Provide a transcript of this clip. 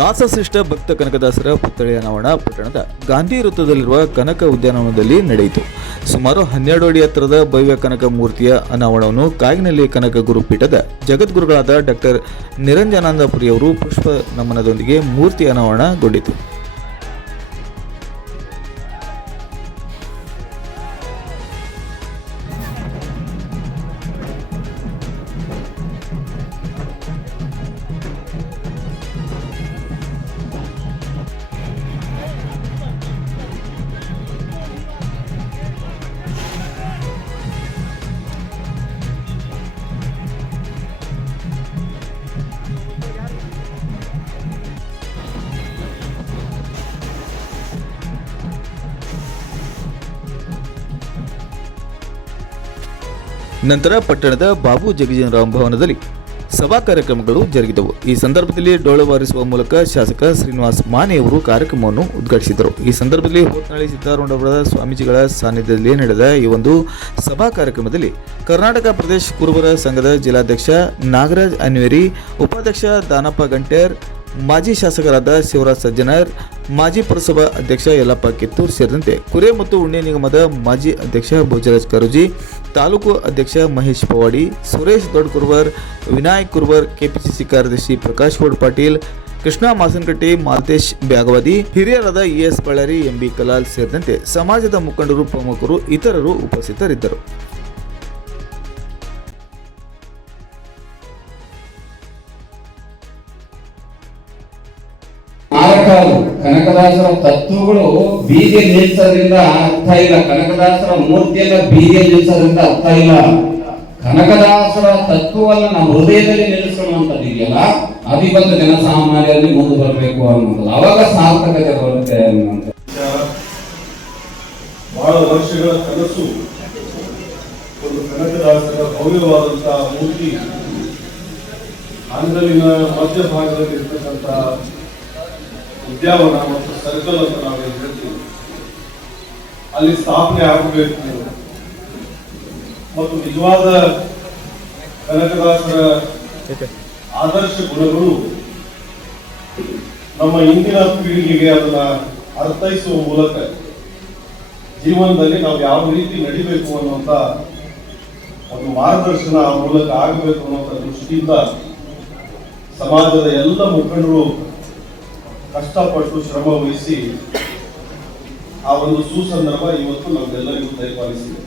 ದಾಸಶ್ರೇಷ್ಠ ಭಕ್ತ ಕನಕದಾಸರ ಪುತ್ಥಳಿ ಅನಾವರಣ ಪಟ್ಟಣದ ಗಾಂಧಿ ವೃತ್ತದಲ್ಲಿರುವ ಕನಕ ಉದ್ಯಾನವನದಲ್ಲಿ ನಡೆಯಿತು. ಸುಮಾರು 12 ಅಡಿ ಎತ್ತರದ ಭವ್ಯ ಕನಕ ಮೂರ್ತಿಯ ಅನಾವರಣವನ್ನು ಕಾಗಿನೆಲೆ ಕನಕ ಗುರುಪೀಠದ ಜಗದ್ಗುರುಗಳಾದ ಡಾಕ್ಟರ್ ನಿರಂಜನಾನಂದಪುರಿಯವರು ಪುಷ್ಪ ನಮನದೊಂದಿಗೆ ಮೂರ್ತಿ ಅನಾವರಣಗೊಂಡಿತು. ನಂತರ ಪಟ್ಟಣದ ಬಾಬು ಜಗಜೀವನರಾಮ್ ಭವನದಲ್ಲಿ ಸಭಾ ಕಾರ್ಯಕ್ರಮಗಳು ಜರುಗಿದವು. ಈ ಸಂದರ್ಭದಲ್ಲಿ ಡೋಳು ಬಾರಿಸುವ ಮೂಲಕ ಶಾಸಕ ಶ್ರೀನಿವಾಸ್ ಮಾನೆಯವರು ಕಾರ್ಯಕ್ರಮವನ್ನು ಉದ್ಘಾಟಿಸಿದರು. ಈ ಸಂದರ್ಭದಲ್ಲಿ ಹೋತ್ನಳ್ಳಿ ಸಿದ್ದಾರೂಢವರ ಸ್ವಾಮೀಜಿಗಳ ಸಾನ್ನಿಧ್ಯದಲ್ಲಿ ನಡೆದ ಈ ಒಂದು ಸಭಾ ಕಾರ್ಯಕ್ರಮದಲ್ಲಿ ಕರ್ನಾಟಕ ಪ್ರದೇಶ ಕುರುಬರ ಸಂಘದ ಜಿಲ್ಲಾಧ್ಯಕ್ಷ ನಾಗರಾಜ್ ಅನ್ವೇರಿ, ಉಪಾಧ್ಯಕ್ಷ ದಾನಪ್ಪ ಗಂಟೇರ್, ಮಾಜಿ ಶಾಸಕರಾದ ಶಿವರಾಜ್ ಸಜ್ಜನರ್, ಮಾಜಿ ಪುರಸಭಾ ಅಧ್ಯಕ್ಷ ಯಲ್ಲಪ್ಪ ಕಿತ್ತೂರ್ ಸೇರಿದಂತೆ ಕುರೆ ಮತ್ತು ಉಣ್ಣೆ ನಿಗಮದ ಮಾಜಿ ಅಧ್ಯಕ್ಷ ಭೋಜರಾಜ್ ಕರುಜಿ, ತಾಲೂಕು ಅಧ್ಯಕ್ಷ ಮಹೇಶ್ ಪವಾಡಿ, ಸುರೇಶ್ ದೊಡ್ಡಕುರ್ವರ್, ವಿನಾಯಕ್ ಕುರ್ವರ್, ಕೆಪಿಸಿಸಿ ಕಾರ್ಯದರ್ಶಿ ಪ್ರಕಾಶ್ ಗೌಡ್ ಪಾಟೀಲ್, ಕೃಷ್ಣ ಮಾಸನಕಟ್ಟಿ, ಮಾಲ್ತೇಶ್ ಬ್ಯಾಗವಾದಿ, ಹಿರಿಯರಾದ ಎಸ್ ಬಳ್ಳಾರಿ, ಎಂಬಿ ಕಲಾಲ್ ಸೇರಿದಂತೆ ಸಮಾಜದ ಮುಖಂಡರು, ಪ್ರಮುಖರು ಇತರರು ಉಪಸ್ಥಿತರಿದ್ದರು. ಕನಕದಾಸರ ತತ್ವಗಳು ಬೀದಿಯಲ್ಲಿ ನಿಲ್ಲಿಸೋದ್ರಿಂದ ಅರ್ಥ ಇಲ್ಲ. ಕನಕದಾಸರ ಮೂರ್ತಿಯನ್ನ ಬೀದಿಯಲ್ಲಿ ನಿಲ್ಲಿಸೋದ್ರಿಂದ ಅರ್ಥ ಇಲ್ಲ. ಕನಕದಾಸರ ತತ್ವವನ್ನ ನಮ್ಮ ಹೃದಯದಲ್ಲಿ ನಿಲ್ಲಿಸೋಣಂತದ್ದು ಇದೆಯಲ್ಲ, ಅವಿಭಕ್ತ ಜನಸಾಮಾನ್ಯರಲ್ಲಿ ಮುಂದೆ ಬರಬೇಕು ಅನ್ನೋದು, ಅವಾಗ ಸಾರ್ಥಕತೆ ಬರುತ್ತೆ ಅನ್ನೋದು. ಬಹಳ ವರ್ಷಗಳ ಕನಸು ಒಂದು ಕನಕದಾಸರ ಭವ್ಯವಾದಂತಹ ಮೂರ್ತಿ ಆಂಧ್ರಲಿನ ಮಧ್ಯಭಾಗದಲ್ಲಿ ಇರ್ತಕ್ಕಂಥ ಉದ್ಯಾನವನ ಮತ್ತು ಸರ್ಕಲ್ ಅಂತ ನಾವು ಹೇಳ್ತೀವಿ, ಅಲ್ಲಿ ಸ್ಥಾಪನೆ ಆಗಬೇಕು. ಮತ್ತು ನಿಜವಾದ ಕನಕದಾಸರ ಆದರ್ಶ ಗುಣಗಳು ನಮ್ಮ ಇಂದಿನ ಪೀಳಿಗೆಗೆ ಅದನ್ನ ಅರ್ಥೈಸುವ ಮೂಲಕ ಜೀವನದಲ್ಲಿ ನಾವು ಯಾವ ರೀತಿ ನಡಿಬೇಕು ಅನ್ನುವಂತ ಒಂದು ಮಾರ್ಗದರ್ಶನ ಆ ಮೂಲಕ ಆಗಬೇಕು ಅನ್ನುವಂಥ ದೃಷ್ಟಿಯಿಂದ ಸಮಾಜದ ಎಲ್ಲ ಮುಖಂಡರು ಕಷ್ಟಪಟ್ಟು ಶ್ರಮ ವಹಿಸಿ ಆ ಒಂದು ಸುಸಂದರ್ಭ ಇವತ್ತು ನಮ್ಮೆಲ್ಲರಿಗೂ ದಯಪಾಲಿಸಿದೆ.